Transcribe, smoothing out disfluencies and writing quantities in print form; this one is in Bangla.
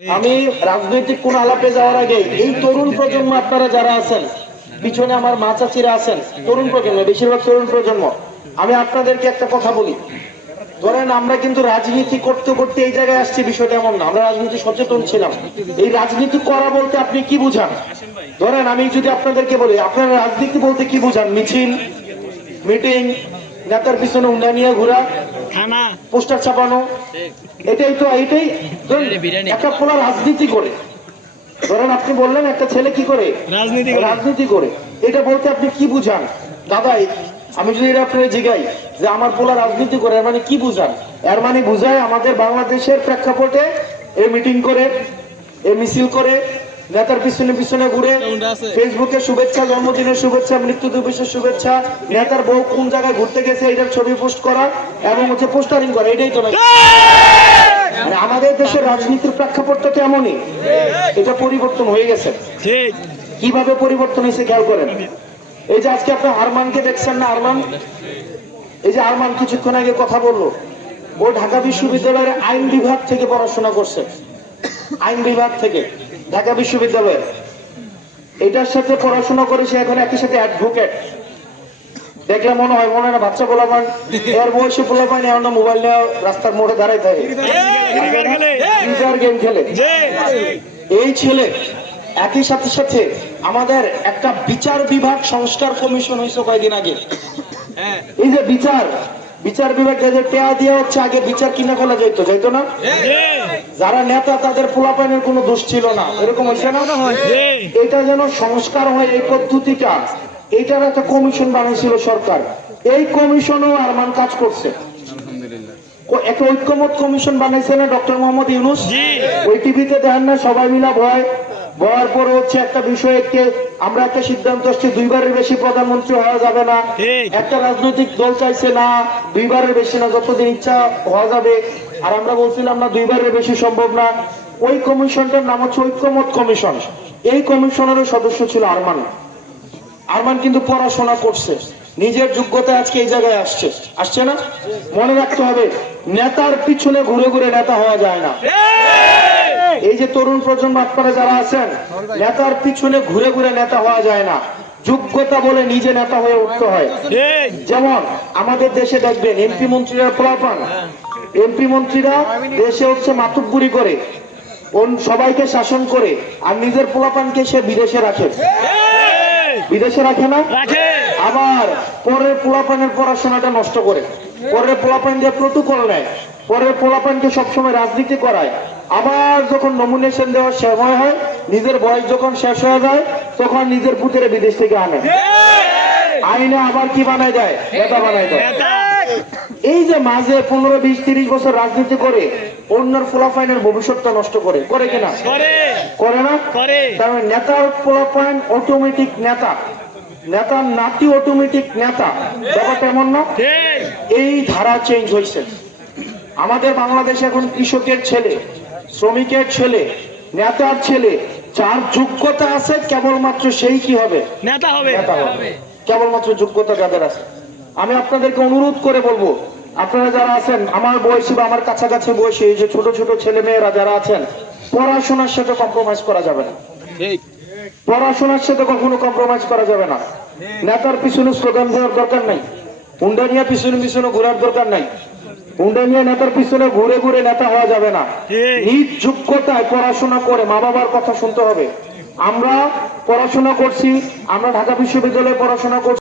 আমি রাজনৈতিক কোন আলাপে যাওয়ার আগে এই তরুণ প্রজন্ম আপনারা যারা আছেন, পিছনে আমার মা চাচিরা আছেন, তরুণ প্রজন্ম, বেশিরভাগ তরুণ প্রজন্ম, আমি আপনাদেরকে একটা কথা বলি। ধরেন আমরা কিন্তু রাজনীতি করতে করতে এই জায়গায় আসছি, বিষয়টা এমন না। আমরা রাজনীতি সচেতন ছিলাম। এই রাজনীতি করা বলতে আপনি কি বুঝান? ধরেন আমি যদি আপনাদেরকে বলি, আপনারা রাজনীতি বলতে কি বুঝান? মিছিল, মিটিং, নেতার পিছনে উন্নয়ন নিয়ে ঘোরা, পোস্টার ছাপানো, এটাই একটা পোলা রাজনীতি করে। ধরেন আপনি বললেন একটা ছেলে কি করে রাজনীতি করে, এটা বলতে আপনি কি বুঝান? দাদা আমি যদি এটা আপনার জিগাই যে আমার পোলা রাজনীতি করে, এর মানে কি বুঝান? এর মানে বুঝায় আমাদের বাংলাদেশের প্রেক্ষাপটে এই মিটিং করে, এই মিছিল করে, নেতার পিছনে পিছনে ঘুরে, ফেসবুকে শুভেচ্ছা, জন্মদিনের শুভেচ্ছা, মৃত্যু দিবসের শুভেচ্ছা, নেতার বউ কোন জায়গায় ঘুরতে গেছে এটার ছবি পোস্ট করা এবং হচ্ছে পোস্টারিং করা, এটাই তো না। আমাদের দেশের রাজনীতির প্রেক্ষাপটটা কেমনই, এটা পরিবর্তন হয়ে গেছে। কিভাবে পরিবর্তন হয়েছে খেয়াল করেন। এই যে আজকে আপনি আরমানকে দেখছেন না, আরমান, এই যে আরমান কিছুক্ষণ আগে কথা বললো, ও ঢাকা বিশ্ববিদ্যালয়ের আইন বিভাগ থেকে পড়াশোনা করছে। আইন বিভাগ থেকে ঢাকা বিশ্ববিদ্যালয়ের এটার সাথে পড়াশোনা করে সে এখন একই সাথে অ্যাডভোকেট। দেখলে মনে হয় মনে না বাচ্চা পোলাপান, এর বয়সে পোলাপান এখন মোবাইল নিয়ে রাস্তার মোড়ে দাঁড়ায় থাকে, গেম খেলে। এই ছেলে একই সাথে সাথে আমাদের একটা বিচার বিভাগ সংস্কার কমিশন হয়েছে কয়েকদিন আগে। এই যে বিচার বিভাগ টেয়া দেওয়া হচ্ছে, আগে বিচার কিনা ফেলা যাইতো না। যারা নেতা তাদের পোলাপানের কোনো দোষ ছিল না, এরকম হয়েছে না? এটা যেন সংস্কার হয় এই পদ্ধতিটা, এটার একটা কমিশন বানিয়েছিল সরকার। এই কমিশনও আরমান কাজ করছে। একটা ঐক্যমত কমিশন বানাইছে না ডক্টর মোহাম্মদ ইউনূস? ওই টিভিতে দেখেন না, সবাই মিলা ভয়ের পরে হচ্ছে একটা বিষয়কে আমরা একটা সিদ্ধান্ত আসছে, 2 বারের বেশি প্রধানমন্ত্রী হওয়া যাবে না। একটা রাজনৈতিক দল চাইছে না 2 বারের বেশি না, যতদিন ইচ্ছা হওয়া যাবে। আর আমরা বলছিলাম না 2 বারের বেশি সম্ভব না। ওই কমিশনটার নাম হচ্ছে ঐক্যমত কমিশন। এই কমিশনের সদস্য ছিল আরমান। আরমান কিন্তু পড়াশোনা করছে, নিজের যোগ্যতা আজকে এই জায়গায় আসছে না। মনে রাখতে হবে, নেতার পিছনে ঘুরে ঘুরে নেতা হওয়া যায় না। এই যে তরুণ প্রজন্ম আপনারা যারা আছেন, নেতার পিছনে ঘুরে ঘুরে নেতা হওয়া যায় না, যোগ্যতা বলে নিজে নেতা হয়ে উঠতে হয়। যেমন আমাদের দেশে দেখবেন এমপি মন্ত্রীরা পোলাপান, এমপি মন্ত্রীরা দেশে হচ্ছে মাতুব্বুরি করে, সবাইকে শাসন করে, আর নিজের পোলাপানকে সে বিদেশে রাখে না। আবার পরের পোলাপানের পড়াশোনাটা নষ্ট করে, পরের পোলাপান দিয়ে প্রটোকল নেয়, পরের পোলাপানকে সবসময় রাজনীতি করায়। আবার যখন নমিনেশন দেওয়ার সময় হয়, নিজের বয়স যখন শেষ হয়ে যায়, তখন নিজের পুত্রে বিদেশ থেকে আনে, আইনে আবার কি বানায় দেয়, নেতা বানায় দেয়। এই যে মাঝে 15, 20, 30 বছর রাজনীতি করে অন্যের পোলাপাইনের ভবিষ্যৎটা নষ্ট করে কিনা? করে না? তার নেতার পোলাপাইন অটোমেটিক নেতা, নেতার নাতি অটোমেটিক নেতা, ব্যাপারটা এমন না? এই ধারা চেঞ্জ হয়েছে। আমাদের বাংলাদেশে এখন কৃষকের ছেলে, শ্রমিকের ছেলে, নেতার ছেলে, যার যোগ্যতা আছে কেবলমাত্র সেই কি হবে? নেতা হবে। কেবলমাত্র যোগ্যতা যাদের আছে। আমি আপনাদেরকে অনুরোধ করে বলবো, আপনারা যারা আছেন আমার বয়সী বা আমার কাছাকাছি বয়সী, এই যে ছোট ছোট ছেলে মেয়েরা যারা আছেন, পড়াশোনার সাথে কম্প্রোমাইজ করা যাবে না। পড়াশোনার সাথে কখনো কম্প্রোমাইজ করা যাবে না। নেতার পিছনে স্লোগান দেওয়ার দরকার নাই, হুন্ডা নিয়ে পিছনে পিছনে ঘোরার দরকার নাই। হুন্ডা নিয়ে নেতার পিছনে ঘুরে ঘুরে নেতা হওয়া যাবে না। নিজ যোগ্যতায় পড়াশোনা করে মা বাবার কথা শুনতে হবে। আমরা পড়াশোনা করছি, আমরা ঢাকা বিশ্ববিদ্যালয়ে পড়াশোনা করছি।